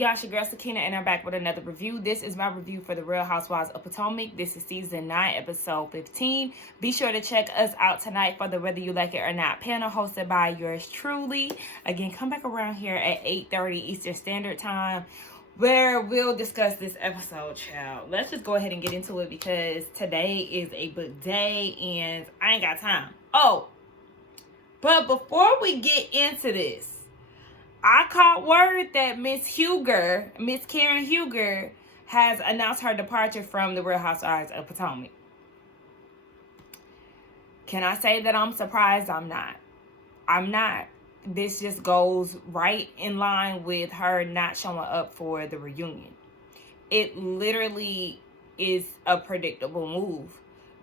y'all? It's your girl Sakina, and I'm back with another review. This is my review for the Real Housewives of Potomac. This is season 9, episode 15. Be sure to check us out tonight for the Whether You Like It or Not panel hosted by yours truly. Again, come back around here at 8:30 Eastern Standard Time, where we'll discuss this episode, child. Let's just go ahead and get into it because today is a big day and I ain't got time. Oh, but before we get into this, I caught word that Miss Karen Huger, has announced her departure from the Real Housewives of Potomac. Can I say that I'm surprised? I'm not. I'm not. This just goes right in line with her not showing up for the reunion. It literally is a predictable move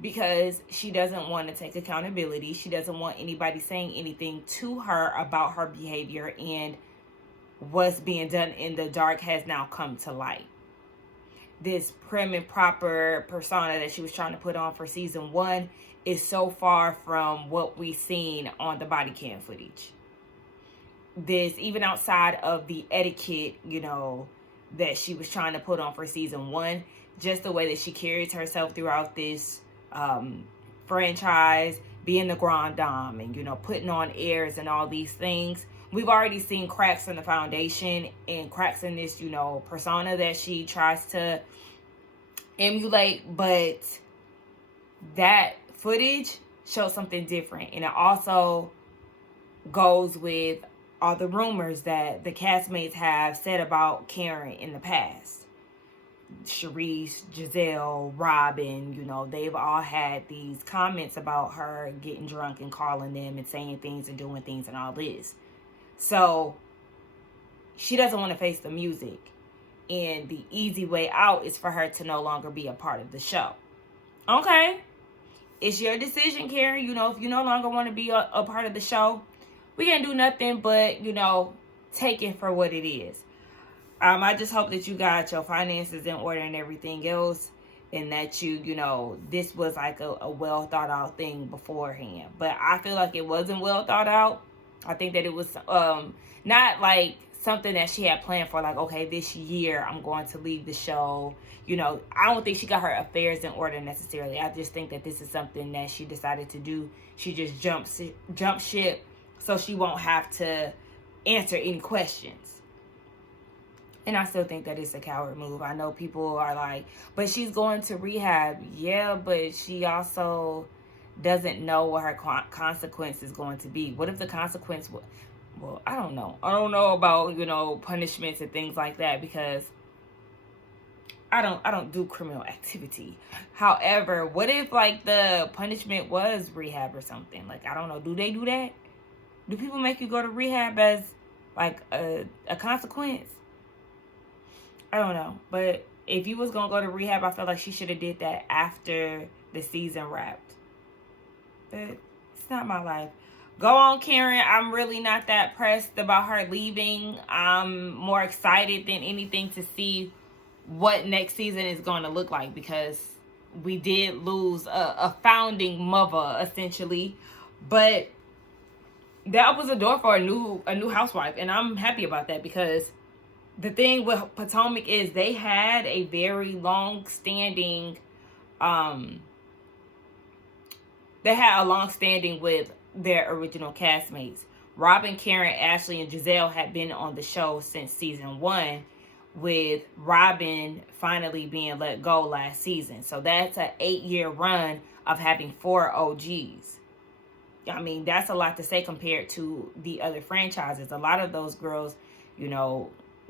because she doesn't want to take accountability. She doesn't want anybody saying anything to her about her behavior, and what's being done in the dark has now come to light. This prim and proper persona that she was trying to put on for season 1 is so far from what we've seen on the body cam footage. This, even outside of the etiquette, that she was trying to put on for season 1, just the way that she carries herself throughout this franchise, being the grand dame and, putting on airs and all these things. We've already seen cracks in the foundation and cracks in this, persona that she tries to emulate. But that footage shows something different. And it also goes with all the rumors that the castmates have said about Karen in the past. Sharice, Giselle, Robin, they've all had these comments about her getting drunk and calling them and saying things and doing things and all this. So she doesn't want to face the music. And the easy way out is for her to no longer be a part of the show. Okay. It's your decision, Karen. If you no longer want to be a part of the show, we can't do nothing but, take it for what it is. I just hope that you got your finances in order and everything else, and that you, this was like a well thought out thing beforehand. But I feel like it wasn't well thought out. I think that it was not like something that she had planned for, like, okay, this year I'm going to leave the show. I don't think she got her affairs in order necessarily. I just think that this is something that she decided to do. She just jumped ship so she won't have to answer any questions. And I still think that it's a coward move. I know people are like, but she's going to rehab. Yeah, but she also doesn't know what her consequence is going to be. What if the consequence, well, I don't know. I don't know about, punishments and things like that, because I don't do criminal activity. However, what if like the punishment was rehab or something? Like, I don't know. Do they do that? Do people make you go to rehab as like a consequence? I don't know. But if you was going to go to rehab, I feel like she should have did that after the season wrapped. But it's not my life. Go on, Karen. I'm really not that pressed about her leaving. I'm more excited than anything to see what next season is going to look like, because we did lose a founding mother, essentially. But that was a door for a new housewife, and I'm happy about that, because the thing with Potomac is they had a very long-standing, with their original castmates. Robin, Karen, Ashley, and Giselle had been on the show since season 1, with Robin finally being let go last season. So that's an 8-year run of having 4 OGs. I mean, that's a lot to say compared to the other franchises. A lot of those girls,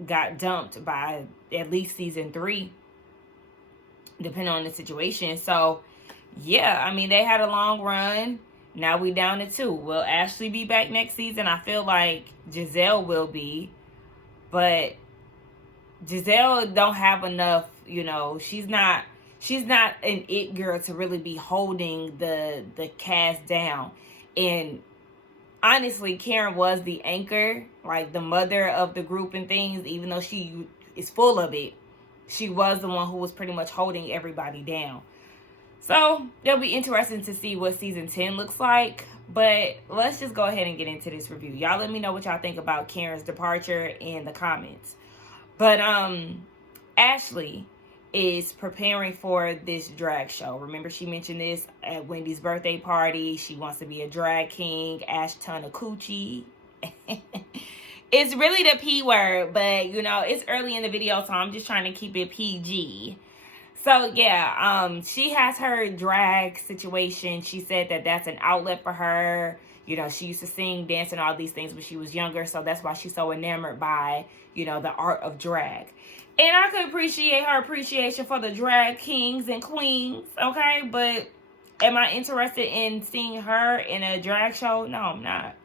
got dumped by at least season 3, depending on the situation. So, yeah, I mean, they had a long run. Now we down to 2. Will Ashley be back next season? I feel like Giselle will be. But Giselle don't have enough, she's not an it girl to really be holding the cast down. And honestly, Karen was the anchor, like the mother of the group and things. Even though she is full of it, she was the one who was pretty much holding everybody down. So it'll be interesting to see what season 10 looks like. But let's just go ahead and get into this review. Y'all let me know what y'all think about Karen's departure in the comments. But Ashley is preparing for this drag show. Remember, she mentioned this at Wendy's birthday party. She wants to be a drag king. Ash ton of coochie. It's really the P word, but you know, it's early in the video, so I'm just trying to keep it PG. So yeah, she has her drag situation. She said that that's an outlet for her. You know, she used to sing, dance, and all these things when she was younger. So that's why she's so enamored by, you know, the art of drag. And I could appreciate her appreciation for the drag kings and queens, okay? But am I interested in seeing her in a drag show? No, I'm not.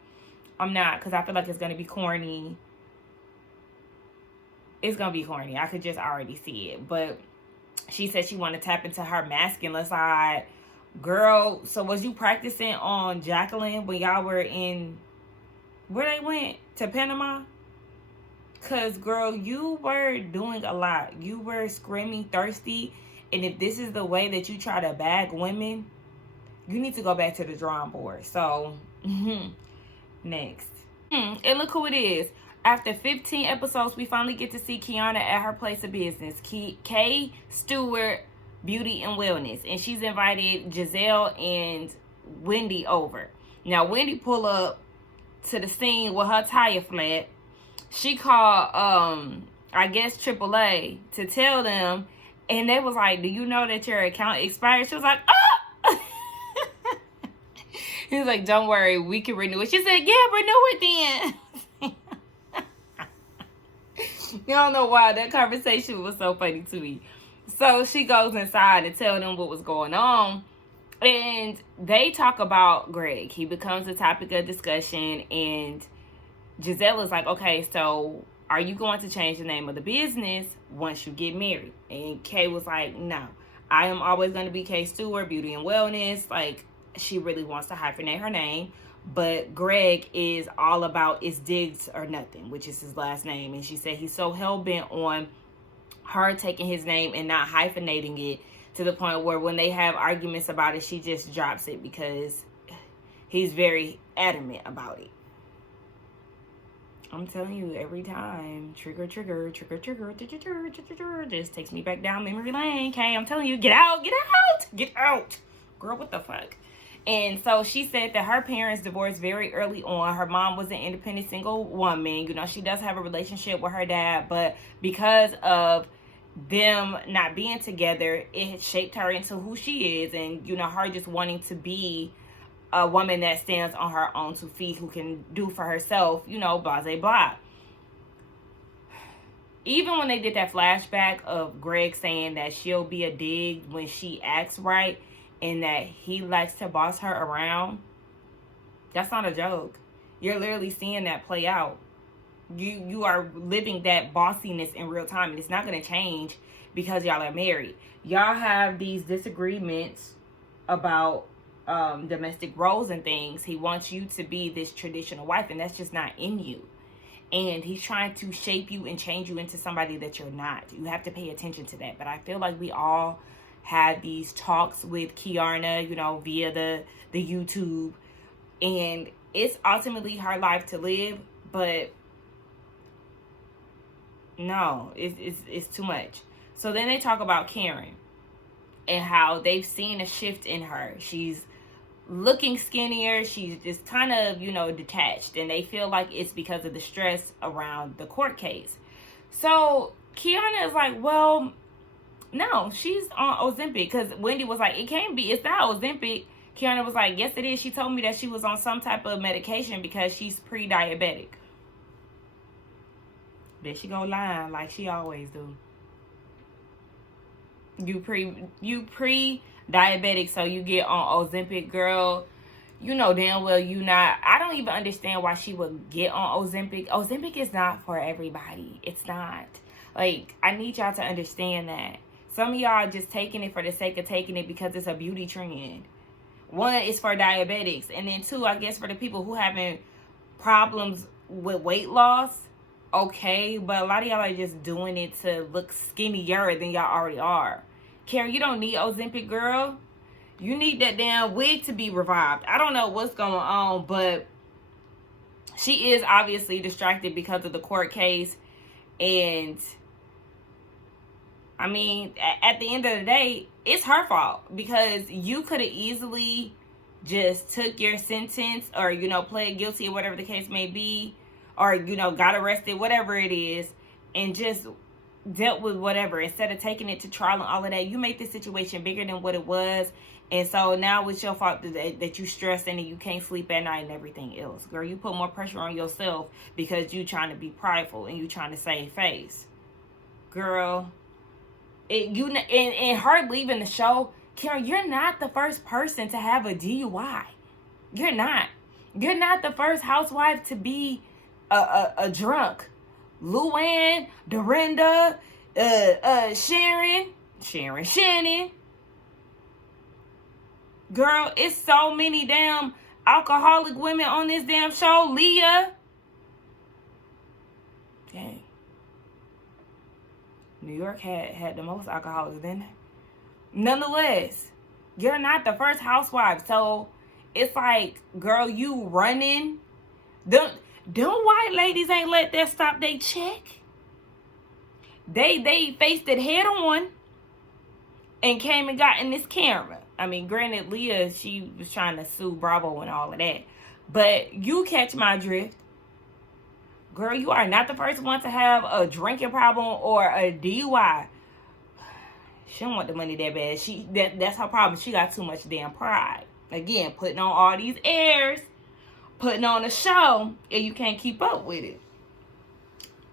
I'm not, because I feel like it's going to be corny. It's going to be corny. I could just already see it. But she said she want to tap into her masculine side. Girl, so was you practicing on Jacqueline when y'all were in, where they went? To Panama? Because, girl, you were doing a lot. You were screaming thirsty. And if this is the way that you try to bag women, you need to go back to the drawing board. So, next. And look who it is. After 15 episodes, we finally get to see Kiana at her place of business. K Stewart Beauty and Wellness. And she's invited Giselle and Wendy over. Now, Wendy pull up to the scene with her tire flat. She called, I guess, AAA to tell them. And they was like, do you know that your account expired? She was like, oh! He was like, don't worry, we can renew it. She said, yeah, renew it then. You don't know why. That conversation was so funny to me. So she goes inside and tells them what was going on. And they talk about Greg. He becomes a topic of discussion. And Giselle is like, okay, so are you going to change the name of the business once you get married? And Kay was like, no. I am always going to be K Stewart, Beauty and Wellness. Like, she really wants to hyphenate her name. But Greg is all about it's Diggs or nothing, which is his last name. And she said he's so hell-bent on her taking his name and not hyphenating it to the point where when they have arguments about it, she just drops it because he's very adamant about it. I'm telling you, every time, trigger, just takes me back down memory lane, okay? I'm telling you, get out. Girl, what the fuck? And so she said that her parents divorced very early on. Her mom was an independent single woman. You know, she does have a relationship with her dad, but because of them not being together, it shaped her into who she is. And, you know, her just wanting to be a woman that stands on her own 2 feet, who can do for herself, you know, blah, blah, blah. Even when they did that flashback of Greg saying that she'll be a dig when she acts right, and that he likes to boss her around, that's not a joke. You're literally seeing that play out. You are living that bossiness in real time, and it's not going to change because y'all are married. Y'all have these disagreements about domestic roles and things. He wants you to be this traditional wife, and that's just not in you. And he's trying to shape you and change you into somebody that you're not. You have to pay attention to that. But I feel like we all had these talks with Kiana, you know, via the YouTube, and it's ultimately her life to live, but no, it's too much. So then they talk about Karen and how they've seen a shift in her. She's looking skinnier. She's just kind of, you know, detached, and they feel like it's because of the stress around the court case. So Kiana is like, well, no, she's on Ozempic, because Wendy was like, it can't be. It's not Ozempic. Kiana was like, yes, it is. She told me that she was on some type of medication because she's pre-diabetic. There she go lying like she always do. You pre-diabetic, so you get on Ozempic, girl. You know damn well you not. I don't even understand why she would get on Ozempic. Ozempic is not for everybody. It's not. Like, I need y'all to understand that. Some of y'all just taking it for the sake of taking it because it's a beauty trend. One, is for diabetics. And then two, I guess for the people who having problems with weight loss. Okay, but a lot of y'all are just doing it to look skinnier than y'all already are. Karen, you don't need Ozempic, girl. You need that damn wig to be revived. I don't know what's going on, but she is obviously distracted because of the court case. And I mean, at the end of the day, it's her fault, because you could have easily just took your sentence, or, you know, pled guilty or whatever the case may be, or, you know, got arrested, whatever it is, and just dealt with whatever instead of taking it to trial and all of that. You made this situation bigger than what it was. And so now it's your fault that you stressed and you can't sleep at night and everything else. Girl, you put more pressure on yourself because you trying to be prideful and you trying to save face. Girl, and her leaving the show, Karen, you're not the first person to have a DUI. You're not. You're not the first housewife to be a drunk. Luann, Dorinda, Shannon. Girl, it's so many damn alcoholic women on this damn show. Leah. Dang. New York had the most alcoholics, didn't they? Nonetheless, you're not the first housewife. So it's like, girl, you running. Them white ladies ain't let that stop they check. They faced it head on and came and got in this camera. I mean, granted, Leah, she was trying to sue Bravo and all of that. But you catch my drift. Girl, you are not the first one to have a drinking problem or a DUI. She don't want the money that bad. That's her problem. She got too much damn pride. Again, putting on all these airs, putting on a show, and you can't keep up with it.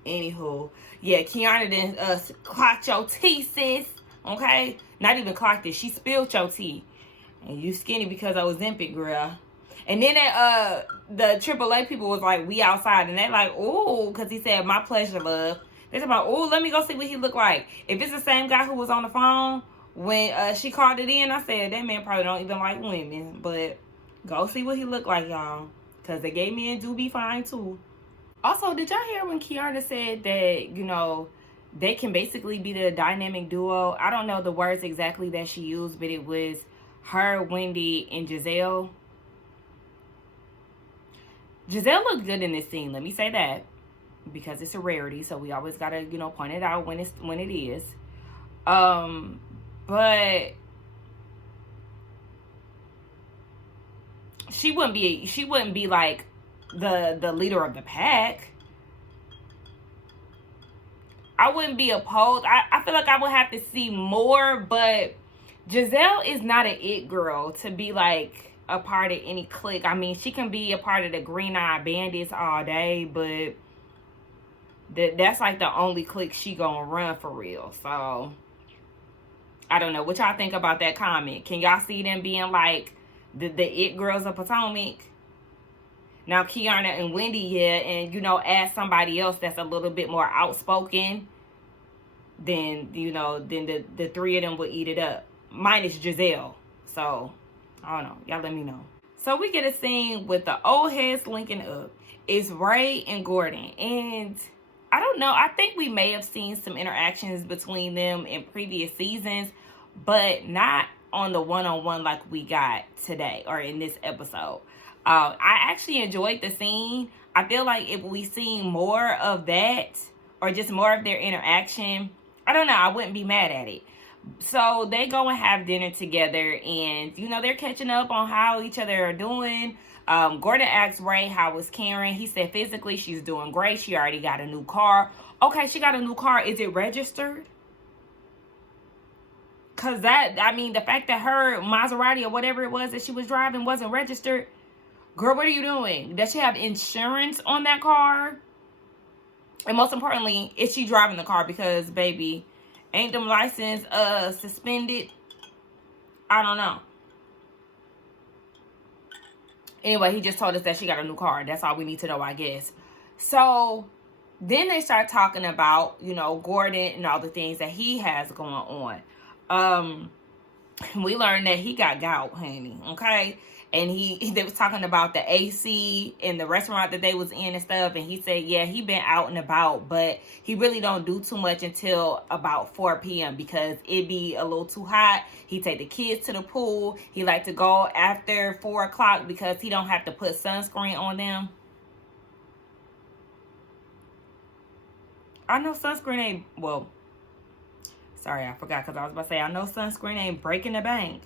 Anywho, yeah, Kiana didn't clock your tea, sis. Okay? Not even clocked it. She spilled your tea. And you skinny because I was Ozempic, girl. And then the AAA people was like, we outside. And they like, ooh, because he said, my pleasure, love. They talking about, ooh, let me go see what he look like. If it's the same guy who was on the phone when she called it in, I said, that man probably don't even like women. But go see what he look like, y'all. Because the gay men do be fine, too. Also, did y'all hear when Kiana said that, you know, they can basically be the dynamic duo? I don't know the words exactly that she used, but it was her, Wendy, and Giselle. Giselle looked good in this scene, let me say that, because it's a rarity, so we always gotta, you know, point it out when it is. But she wouldn't be like the leader of the pack. I wouldn't be opposed. I feel like I would have to see more, but Giselle is not an it girl to be like a part of any clique. I mean, she can be a part of the Green Eye Bandits all day, but that's like the only clique she gonna run for real. So I don't know what y'all think about that comment. Can y'all see them being like the it girls of Potomac? Now Kiana and Wendy, yeah, and you know, add somebody else that's a little bit more outspoken, then you know, then the three of them will eat it up. Minus Giselle. So I don't know. Y'all let me know. So we get a scene with the old heads linking up. It's Ray and Gordon. And I don't know. I think we may have seen some interactions between them in previous seasons, but not on the one-on-one like we got today or in this episode. I actually enjoyed the scene. I feel like if we seen more of that or just more of their interaction, I don't know, I wouldn't be mad at it. So they go and have dinner together, and you know, they're catching up on how each other are doing. Gordon asked Ray how was Karen. He said physically she's doing great. She already got a new car. Okay, she got a new car. Is it registered? Because that, I mean, the fact that her Maserati or whatever it was that she was driving wasn't registered. Girl, what are you doing? Does she have insurance on that car? And most importantly, is she driving the car? Because, baby, ain't them license suspended? I don't know. Anyway, he just told us that she got a new car. That's all we need to know, I guess. So then they start talking about, you know, Gordon and all the things that he has going on. We learned that he got gout, honey, okay? And they was talking about the AC in the restaurant that they was in and stuff. And he said, yeah, he been out and about, but he really don't do too much until about 4 p.m. because it be a little too hot. He take the kids to the pool. He like to go after 4 o'clock because he don't have to put sunscreen on them. I know sunscreen ain't, well, Sorry, I forgot because I was about to say, I know sunscreen ain't breaking the bank.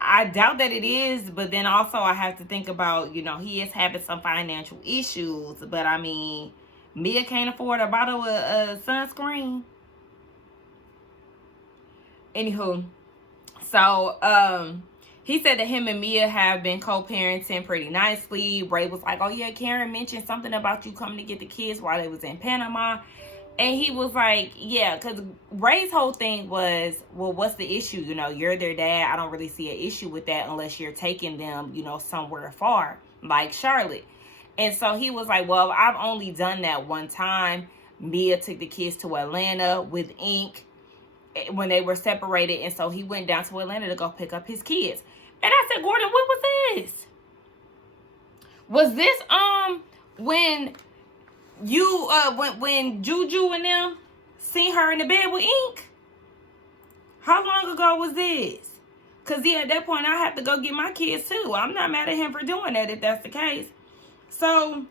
I doubt that it is, but then also I have to think about, you know, he is having some financial issues. But I mean, Mia can't afford a bottle of sunscreen. Anywho, so he said that him and Mia have been co-parenting pretty nicely. Ray was like, oh yeah, Karen mentioned something about you coming to get the kids while they was in Panama. And he was like, yeah, because Ray's whole thing was, well, what's the issue? You know, you're their dad. I don't really see an issue with that unless you're taking them, you know, somewhere far, like Charlotte. And so he was like, well, I've only done that one time. Mia took the kids to Atlanta with Ink when they were separated. And so he went down to Atlanta to go pick up his kids. And I said, Gordon, what was this? Was this, when you when Juju and them seen her in the bed with Ink? How long ago was this? Because yeah, at that point I have to go get my kids too. I'm not mad at him for doing that if that's the case. So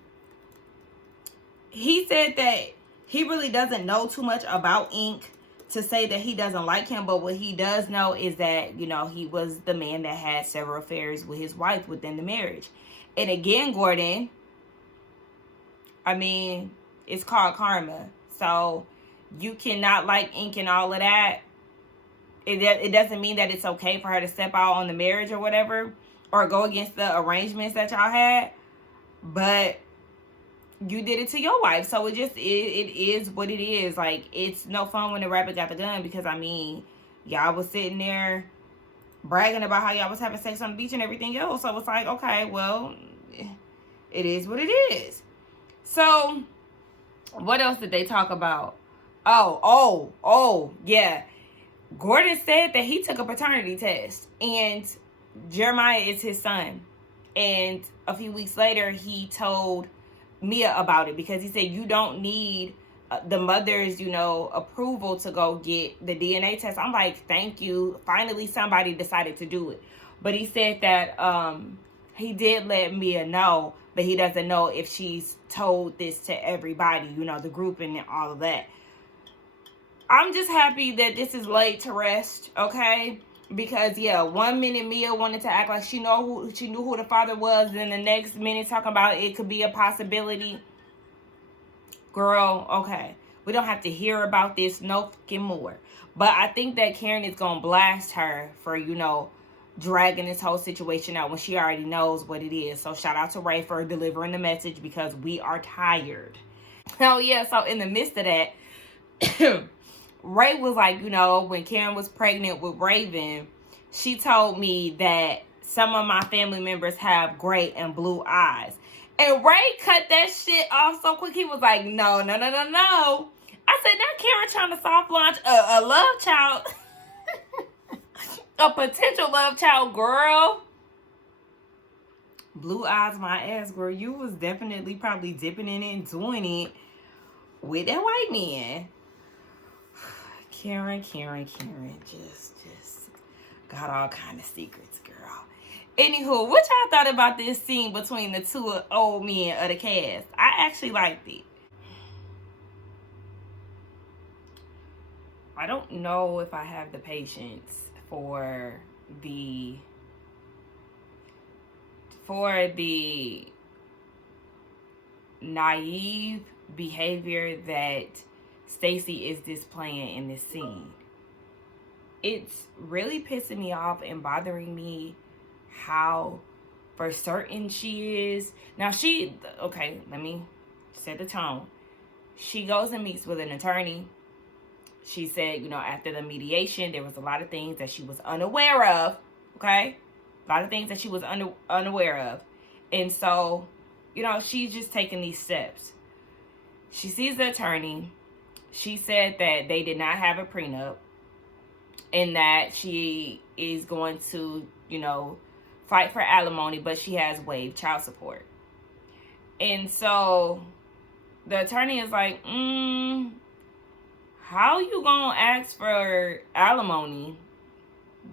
he said that he really doesn't know too much about Ink to say that he doesn't like him, but what he does know is that, you know, he was the man that had several affairs with his wife within the marriage. And again, Gordon, I mean, it's called karma. So you cannot like Ink and all of that. It doesn't mean that it's okay for her to step out on the marriage or whatever, or go against the arrangements that y'all had. But you did it to your wife. So it is what it is. Like, it's no fun when the rabbit got the gun, because I mean, y'all was sitting there bragging about how y'all was having sex on the beach and everything else. So it's like, okay, well, it is what it is. So, what else did they talk about? Oh, yeah. Gordon said that he took a paternity test, and Jeremiah is his son. And a few weeks later, he told Mia about it, because he said, you don't need the mother's, you know, approval to go get the DNA test. I'm like, thank you. Finally, somebody decided to do it. But he said that he did let Mia know, but he doesn't know if she's told this to everybody, you know, the group and all of that. I'm just happy that this is laid to rest, okay? Because, yeah, 1 minute Mia wanted to act like she knew who the father was, and the next minute talking about it could be a possibility. Girl, okay. We don't have to hear about this no fucking more. But I think that Karen is going to blast her for, you know, dragging this whole situation out when she already knows what it is. So shout out to Ray for delivering the message, because we are tired. Oh yeah, so in the midst of that, Ray was like, you know, when Karen was pregnant with Raven, she told me that some of my family members have gray and blue eyes. And Ray cut that shit off so quick. He was like, no. I said, now Karen trying to soft launch a love child. A potential love child, girl. Blue eyes, my ass, girl. You was definitely probably dipping in it and doing it with that white man. Karen just got all kind of secrets, girl. Anywho, what y'all thought about this scene between the two old men of the cast? I actually liked it. I don't know if I have the patience for the naive behavior that Stacey is displaying in this scene. It's really pissing me off and bothering me how for certain she is. Now okay, let me set the tone. She goes and meets with an attorney. She said, you know, after the mediation, there was a lot of things that she was unaware of, okay? A lot of things that she was unaware of. And so, you know, she's just taking these steps. She sees the attorney. She said that they did not have a prenup, and that she is going to, you know, fight for alimony, but she has waived child support. And so the attorney is like, how you gonna ask for alimony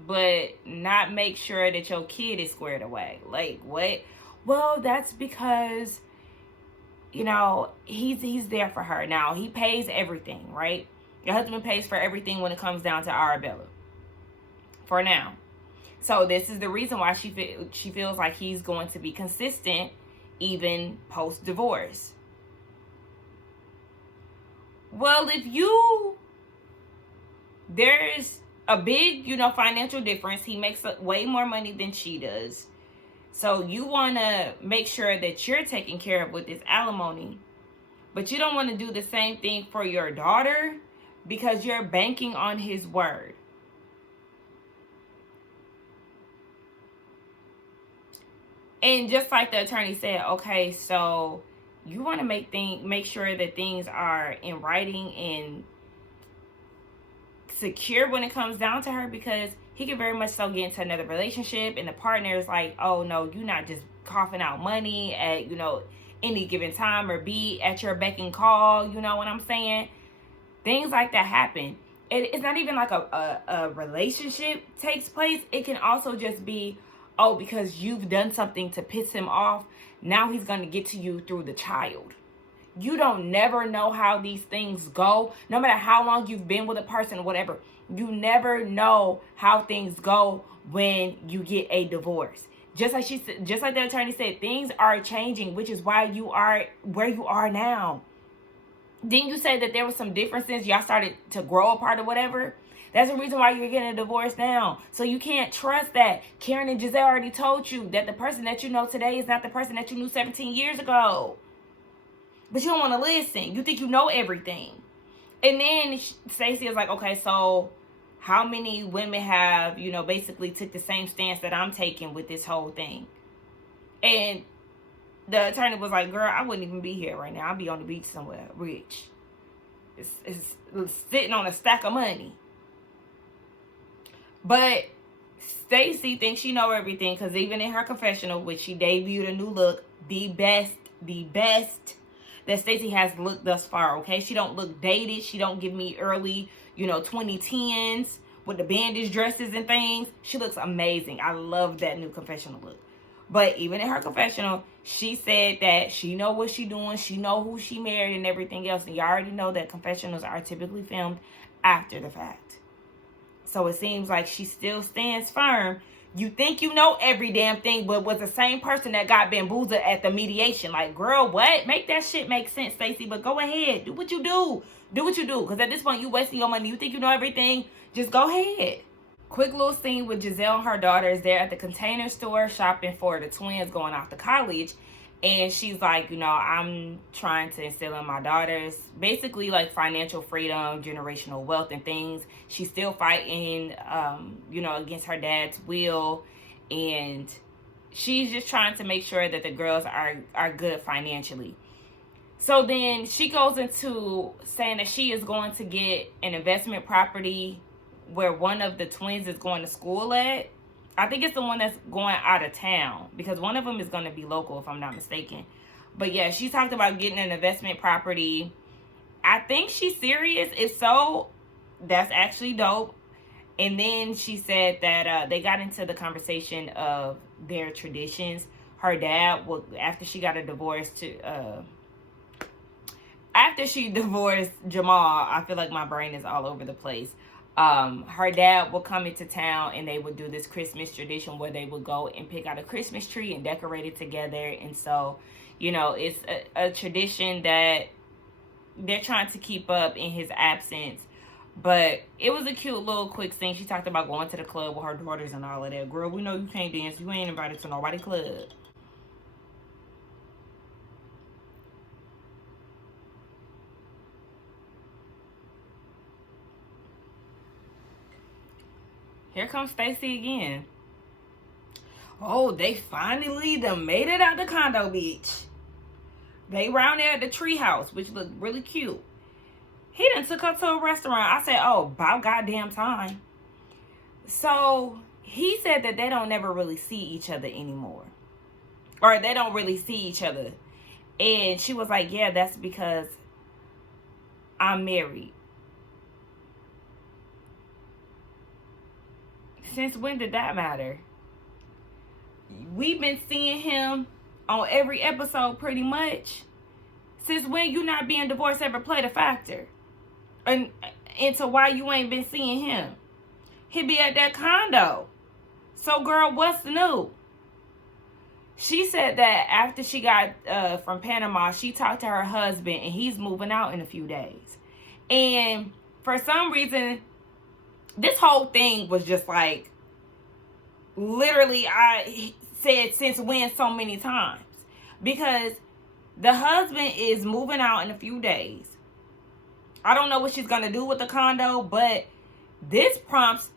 but not make sure that your kid is squared away? Like, what? Well, that's because, you know, he's there for her. Now, he pays everything, right? Your husband pays for everything when it comes down to Arabella. For now. So this is the reason why she feels like he's going to be consistent even post-divorce. Well, there's a big, financial difference. He makes way more money than she does. So you want to make sure that you're taken care of with this alimony. But you don't want to do the same thing for your daughter because you're banking on his word. And just like the attorney said, okay, so you want to make sure that things are in writing and secure when it comes down to her, because he could very much so get into another relationship and the partner is like, oh no, you're not just coughing out money at, any given time or be at your beck and call. You know what I'm saying? Things like that happen. It's not even like a relationship takes place. It can also just be, oh, because you've done something to piss him off, now he's going to get to you through the child. You don't never know how these things go. No matter how long you've been with a person or whatever, you never know how things go when you get a divorce. Just like the attorney said, things are changing, which is why you are where you are now. Didn't you say that there was some differences? Y'all started to grow apart or whatever? That's the reason why you're getting a divorce now. So you can't trust that. Karen and Giselle already told you that the person that you know today is not the person that you knew 17 years ago. But you don't want to listen. You think you know everything. And then Stacey is like, okay, so how many women have, basically took the same stance that I'm taking with this whole thing? And the attorney was like, girl, I wouldn't even be here right now. I'd be on the beach somewhere rich. It's sitting on a stack of money. But Stacey thinks she know everything because even in her confessional, which she debuted a new look, the best that Stacey has looked thus far, okay? She don't look dated. She don't give me early, 2010s with the bandage dresses and things. She looks amazing. I love that new confessional look. But even in her confessional, she said that she know what she doing. She know who she married and everything else. And you already know that confessionals are typically filmed after the fact. So it seems like she still stands firm. You think you know every damn thing, but was the same person that got bamboozled at the mediation. Like, girl, what? Make that shit make sense, Stacey. But go ahead. Do what you do. Do what you do. Because at this point, you wasting your money. You think you know everything. Just go ahead. Quick little scene with Giselle and her daughters. They're at the Container Store shopping for the twins going off to college. And she's like, I'm trying to instill in my daughters basically like financial freedom, generational wealth and things. She's still fighting, against her dad's will. And she's just trying to make sure that the girls are good financially. So then she goes into saying that she is going to get an investment property where one of the twins is going to school at. I think it's the one that's going out of town because one of them is going to be local if I'm not mistaken. But yeah, she talked about getting an investment property. I think she's serious. If so, that's actually dope. And then she said that they got into the conversation of their traditions. Her dad, after she got a divorce after she divorced Jamal, I feel like my brain is all over the place. Her dad would come into town and they would do this Christmas tradition where they would go and pick out a Christmas tree and decorate it together. And so, it's a tradition that they're trying to keep up in his absence. But it was a cute little quick thing. She talked about going to the club with her daughters and all of that. Girl, we know you can't dance. You ain't invited to nobody's club. Here comes Stacey again. Oh, they finally done made it out the condo beach. They round there at the treehouse, which looked really cute. He done took her to a restaurant. I said, oh, about goddamn time. So he said that they don't never really see each other anymore. Or they don't really see each other. And she was like, yeah, that's because I'm married. Since when did that matter? We've been seeing him on every episode pretty much. Since when you not being divorced ever played a factor? And into why you ain't been seeing him. He be at that condo. So, girl, what's new? She said that after she got from Panama, she talked to her husband, and he's moving out in a few days. And for some reason, this whole thing was just like, literally, I said since when so many times. Because the husband is moving out in a few days. I don't know what she's going to do with the condo, but this prompts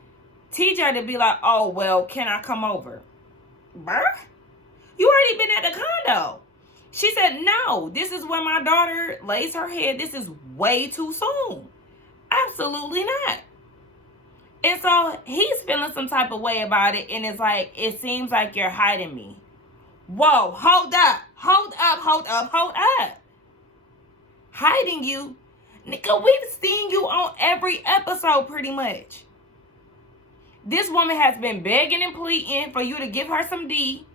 TJ to be like, oh, well, can I come over? Bruh? You already been at the condo. She said, no, this is where my daughter lays her head. This is way too soon. Absolutely not. And so he's feeling some type of way about it. And it's like, it seems like you're hiding me. Whoa, hold up. Hold up, hold up, hold up. Hiding you? Nigga, we've seen you on every episode pretty much. This woman has been begging and pleading for you to give her some D.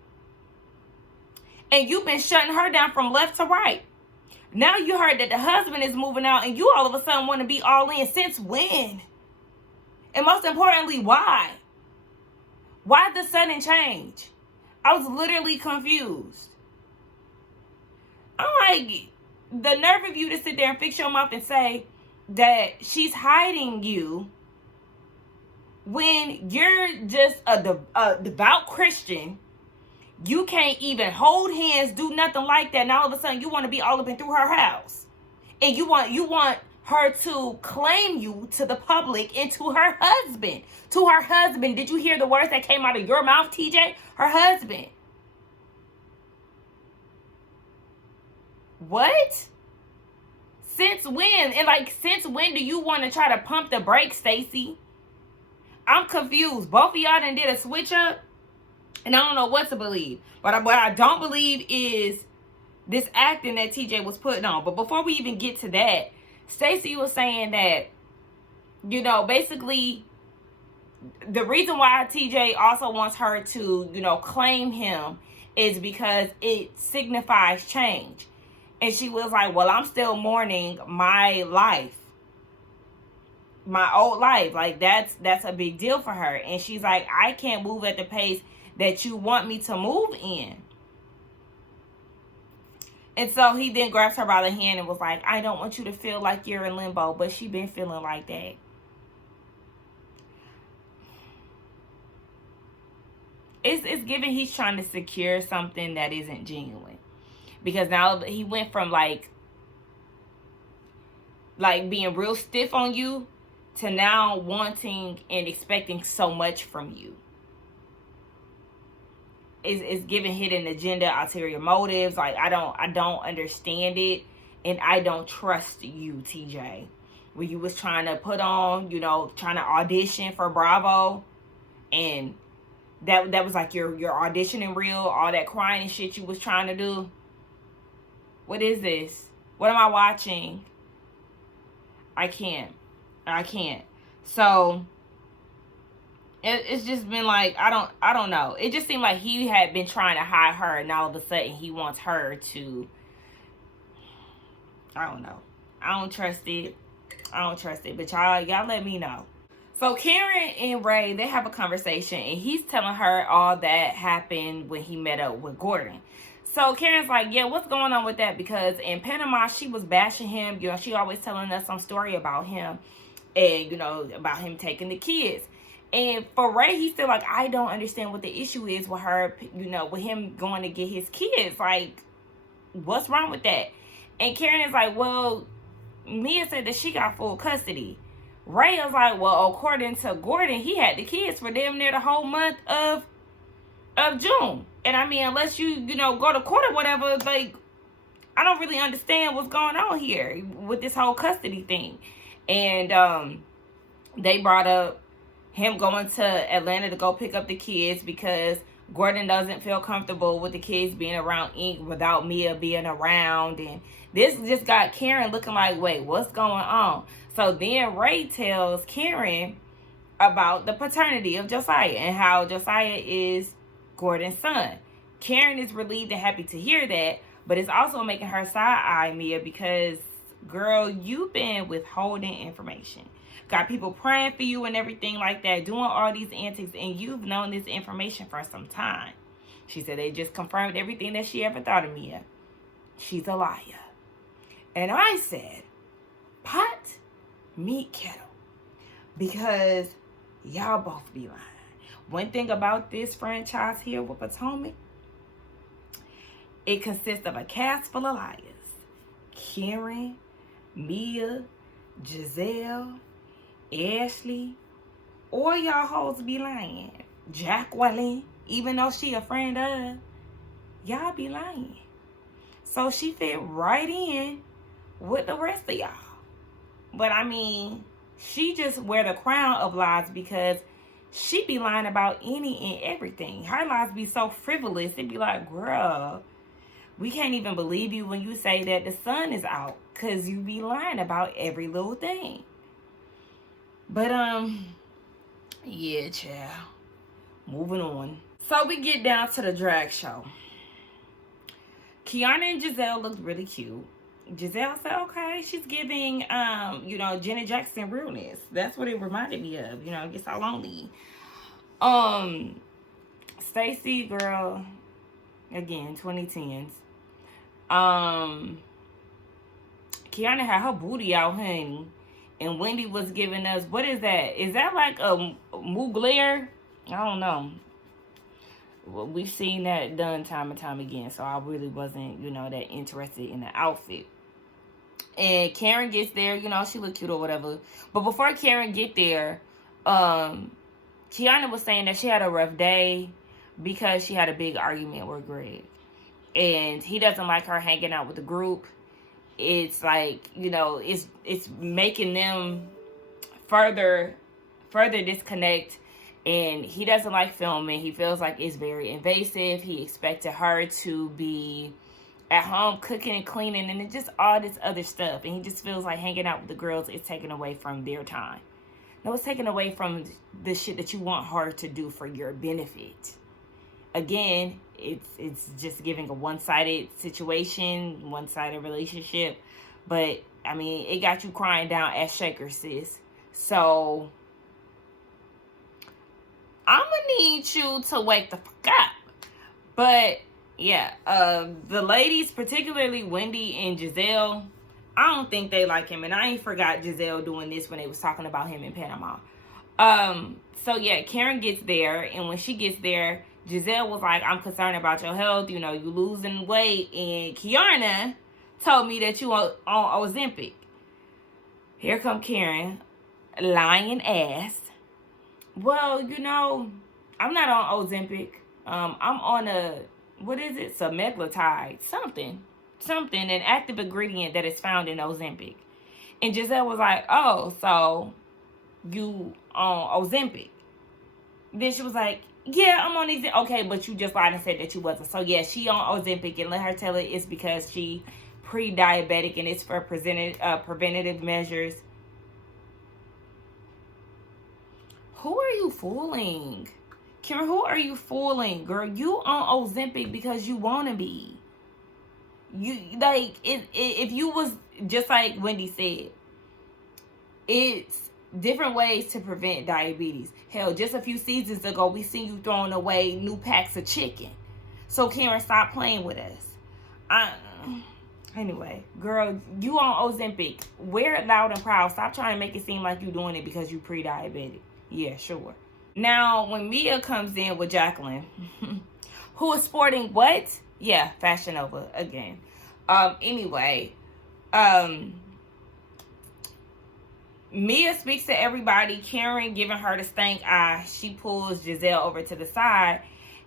And you've been shutting her down from left to right. Now you heard that the husband is moving out and you all of a sudden want to be all in. Since when? And most importantly, why? Why the sudden change? I was literally confused. I'm like, the nerve of you to sit there and fix your mouth and say that she's hiding you when you're just a devout Christian. You can't even hold hands, do nothing like that. Now all of a sudden you want to be all up and through her house. And you want her to claim you to the public and to her husband. To her husband. Did you hear the words that came out of your mouth, TJ? Her husband. What? Since when? And like, since when do you want to try to pump the brakes, Stacey? I'm confused. Both of y'all done did a switch up. And I don't know what to believe. But what I don't believe is this acting that TJ was putting on. But before we even get to that, Stacey was saying that, you know, basically the reason why TJ also wants her to, you know, claim him is because it signifies change. And she was like, well, I'm still mourning my life. My old life. Like, that's a big deal for her. And she's like, I can't move at the pace that you want me to move in. And so he then grabs her by the hand and was like, I don't want you to feel like you're in limbo. But she been feeling like that. It's given he's trying to secure something that isn't genuine. Because now he went from like being real stiff on you to now wanting and expecting so much from you. Is giving hidden agenda, ulterior motives. Like, I don't understand it. And I don't trust you, TJ. When you was trying to put on, you know, trying to audition for Bravo. And that was like your auditioning reel. All that crying and shit you was trying to do. What is this? What am I watching? I can't. So it's just been like, I don't know. It just seemed like he had been trying to hide her, and all of a sudden he wants her to, I don't know. I don't trust it. But y'all let me know. So Karen and Ray, they have a conversation, and he's telling her all that happened when he met up with Gordon. So Karen's like, yeah, what's going on with that? Because in Panama, she was bashing him. You know, she always telling us some story about him and, you know, about him taking the kids. And for Ray, he's still like, I don't understand what the issue is with her, you know, with him going to get his kids. Like, what's wrong with that? And Karen is like, well, Mia said that she got full custody. Ray is like, well, according to Gordon, he had the kids for damn near the whole month of June. And I mean, unless you know, go to court or whatever, like, I don't really understand what's going on here with this whole custody thing. And they brought up him going to Atlanta to go pick up the kids because Gordon doesn't feel comfortable with the kids being around Ink without Mia being around. And this just got Karen looking like, wait, what's going on? So then Ray tells Karen about the paternity of Josiah and how Josiah is Gordon's son. Karen is relieved and happy to hear that, but it's also making her side-eye Mia because Girl, you've been withholding information. Got people praying for you and everything like that, doing all these antics, and you've known this information for some time. She said they just confirmed everything that she ever thought of Mia. She's a liar. And I said, pot, meat, kettle. Because y'all both be lying. One thing about this franchise here with Potomac, it consists of a cast full of liars. Karen, Mia, Giselle, Ashley, or y'all hoes be lying. Jacqueline, even though she a friend of, y'all be lying. So she fit right in with the rest of y'all. But I mean, she just wear the crown of lies because she be lying about any and everything. Her lies be so frivolous. It be like, girl, we can't even believe you when you say that the sun is out, because you be lying about every little thing. But, yeah, child. Moving on. So we get down to the drag show. Kiana and Giselle looked really cute. Giselle said, okay, she's giving, Janet Jackson realness. That's what it reminded me of. Get so lonely. Stacey, girl, again, 2010s. Kiana had her booty out, honey. And Wendy was giving us, what is that? Is that like a Mugler? I don't know. Well, we've seen that done time and time again. So I really wasn't, that interested in the outfit. And Karen gets there, she looked cute or whatever. But before Karen get there, Kiana was saying that she had a rough day because she had a big argument with Greg. And he doesn't like her hanging out with the group. It's like, it's making them further disconnect. And he doesn't like filming. He feels like it's very invasive. He expected her to be at home cooking and cleaning and just all this other stuff. And he just feels like hanging out with the girls is taken away from their time. No, it's taken away from the shit that you want her to do for your benefit. Again, it's just giving a one-sided situation, one-sided relationship. But, I mean, it got you crying down at Shaker, sis. So, I'm going to need you to wake the fuck up. But, yeah, the ladies, particularly Wendy and Giselle, I don't think they like him. And I ain't forgot Giselle doing this when they was talking about him in Panama. So, yeah, Karen gets there. And when she gets there, Giselle was like, I'm concerned about your health. You losing weight. And Kiana told me that you on Ozempic. Here come Karen, lying ass. Well, I'm not on Ozempic. I'm on what is it? Semaglutide. Something. An active ingredient that is found in Ozempic. And Giselle was like, oh, so you on Ozempic. Then she was like, yeah, I'm on these. Okay, but you just lied and said that you wasn't. So, yeah, she on Ozempic, and let her tell it it's because she pre-diabetic and it's for preventative measures. Who are you fooling? Karen, who are you fooling? Girl, you on Ozempic because you want to be. If you was, just like Wendy said, it's different ways to prevent diabetes. Hell, just a few seasons ago, we seen you throwing away new packs of chicken. So, Karen, stop playing with us. Anyway, girl, you on Ozempic. Wear it loud and proud. Stop trying to make it seem like you doing it because you pre-diabetic. Yeah, sure. Now, when Mia comes in with Jacqueline, who is sporting what? Yeah, Fashion Nova again. Anyway, Mia speaks to everybody. Karen giving her the stank eye. She pulls Giselle over to the side,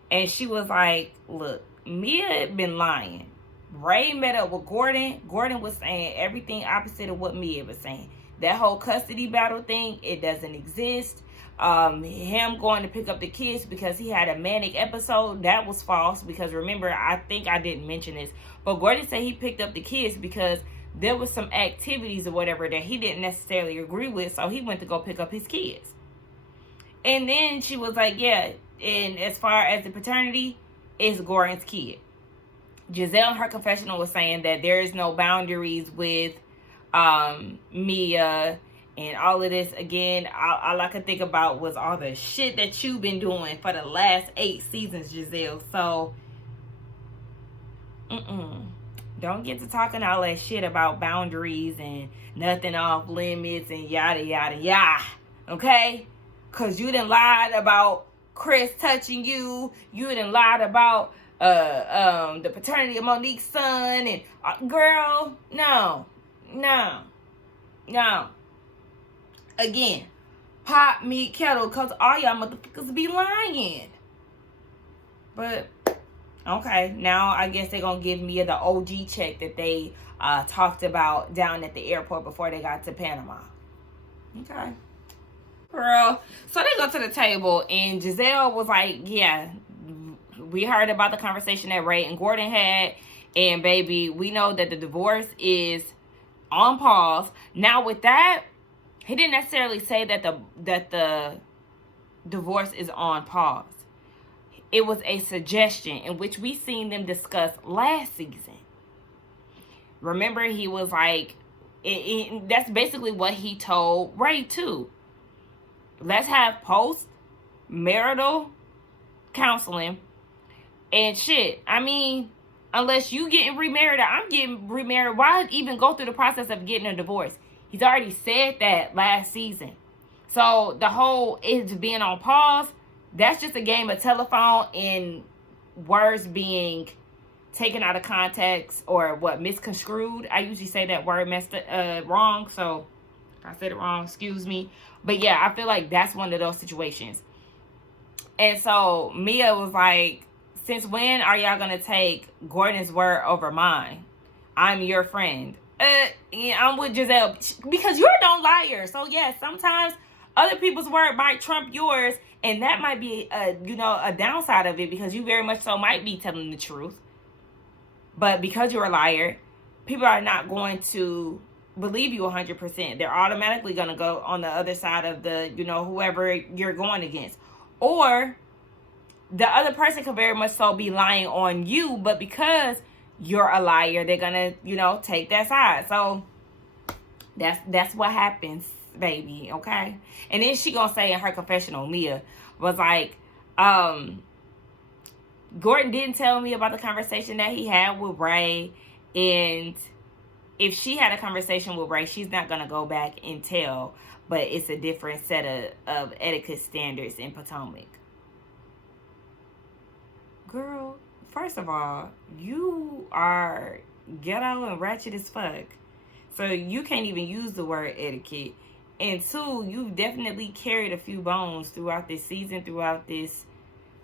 and she was like, look, Mia had been lying. Ray met up with Gordon. Gordon was saying everything opposite of what Mia was saying. That whole custody battle thing, it doesn't exist. Him going to pick up the kids because he had a manic episode, that was false. Because remember, I think I didn't mention this, but Gordon said he picked up the kids because there was some activities or whatever that he didn't necessarily agree with, so he went to go pick up his kids. And then she was like, yeah, and as far as the paternity, it's Gordon's kid. Giselle in her confessional was saying that there is no boundaries with Mia and all of this. Again, all I could think about was all the shit that you've been doing for the last 8 seasons, Giselle. So, don't get to talking all that shit about boundaries and nothing off limits and yada, yada, yada. Okay? Because you done lied about Chris touching you. You done lied about the paternity of Monique's son. And girl, no. Again, pot, meat, kettle, because all y'all motherfuckers be lying. But, okay, now I guess they're going to give me the OG check that they talked about down at the airport before they got to Panama. Okay. Girl, so they go to the table, and Giselle was like, yeah, we heard about the conversation that Ray and Gordon had, and baby, we know that the divorce is on pause. Now with that, he didn't necessarily say that the divorce is on pause. It was a suggestion in which we seen them discuss last season. Remember, he was like, that's basically what he told Ray too. Let's have post-marital counseling and shit. I mean, unless you getting remarried or I'm getting remarried, why even go through the process of getting a divorce? He's already said that last season. So the whole is being on pause, that's just a game of telephone and words being taken out of context or misconstrued. I usually say that word wrong, so if I said it wrong, excuse me. But yeah, I feel like that's one of those situations. And so Mia was like, since when are y'all going to take Gordon's word over mine? I'm your friend. Yeah, I'm with Giselle. Because you're no liar. So yeah, sometimes other people's word might trump yours. And that might be a downside of it, because you very much so might be telling the truth. But because you're a liar, people are not going to believe you 100%. They're automatically going to go on the other side of the, whoever you're going against. Or the other person could very much so be lying on you, but because you're a liar, they're going to, take that side. So that's what happens, baby, okay? And then she going to say in her confessional, Mia was like, Gordon didn't tell me about the conversation that he had with Ray, and if she had a conversation with Ray, she's not going to go back and tell, but it's a different set of etiquette standards in Potomac. Girl, first of all, you are ghetto and ratchet as fuck. So you can't even use the word etiquette. And two, you've definitely carried a few bones throughout this season, throughout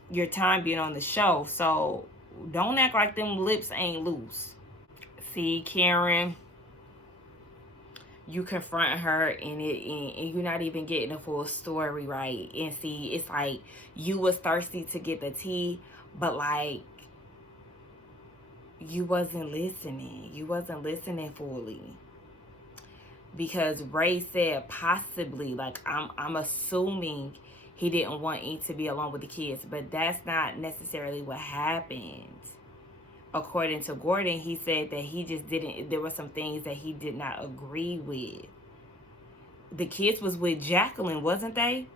your time being on the show. So don't act like them lips ain't loose. See, Karen, you confront her and you're not even getting the full story right. And see, it's like you was thirsty to get the tea, but like you wasn't listening. You wasn't listening fully. Because Ray said possibly, like I'm assuming he didn't want E to be alone with the kids, but that's not necessarily what happened. According to Gordon, he said that he just didn't, there were some things that he did not agree with. The kids was with Jacqueline, wasn't they?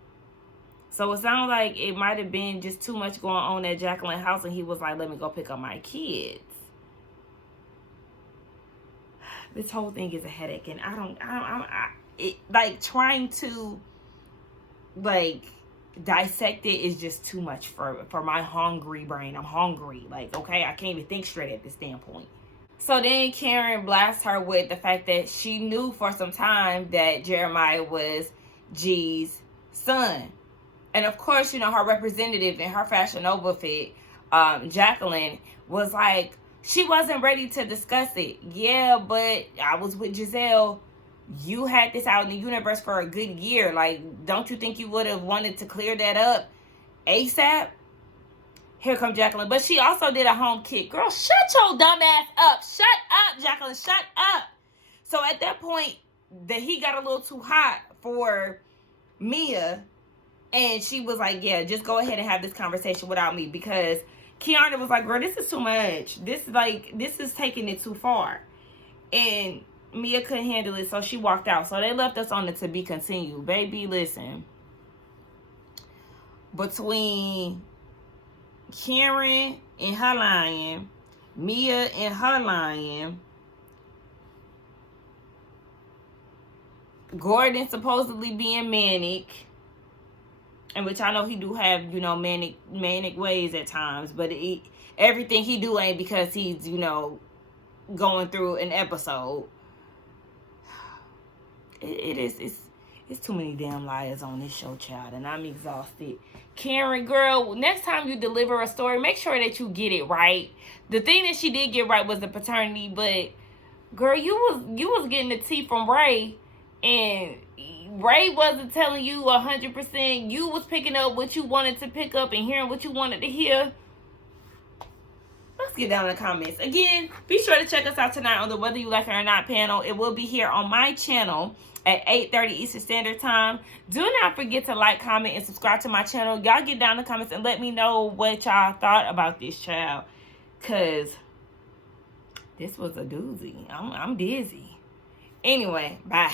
So it sounds like it might have been just too much going on at Jacqueline's house, and he was like, let me go pick up my kids. This whole thing is a headache, and trying to dissect it is just too much for my hungry brain. I'm hungry. Okay, I can't even think straight at this standpoint. So then Karen blasts her with the fact that she knew for some time that Jeremiah was G's son. And of course, her representative in her Fashion Nova fit, Jacqueline, was like, she wasn't ready to discuss it. Yeah, but I was with Giselle. You had this out in the universe for a good year. Don't you think you would have wanted to clear that up ASAP? Here comes Jacqueline. But she also did a home kick. Girl, shut your dumb ass up. Shut up, Jacqueline. Shut up. So at that point, the heat got a little too hot for Mia. And she was like, yeah, just go ahead and have this conversation without me. Because Kiana was like, girl, this is too much. This is taking it too far. And Mia couldn't handle it, so she walked out. So they left us on the to be continued. Baby, listen. Between Karen and her lying, Mia and her lying, Gordon supposedly being manic, and which I know he do have, you know, manic ways at times, but everything he do ain't because he's, you know, going through an episode. It's too many damn liars on this show, child, and I'm exhausted. Karen, girl, next time you deliver a story, make sure that you get it right. The thing that she did get right was the paternity, but girl, you was getting the tea from Ray, and Ray wasn't telling you 100%. You was picking up what you wanted to pick up and hearing what you wanted to hear. Let's get down in the comments. Again, be sure to check us out tonight on the Whether You Like It or Not panel. It will be here on my channel at 8:30 Eastern Standard Time. Do not forget to like, comment, and subscribe to my channel. Y'all get down in the comments and let me know what y'all thought about this child, because this was a doozy. I'm dizzy. Anyway, bye.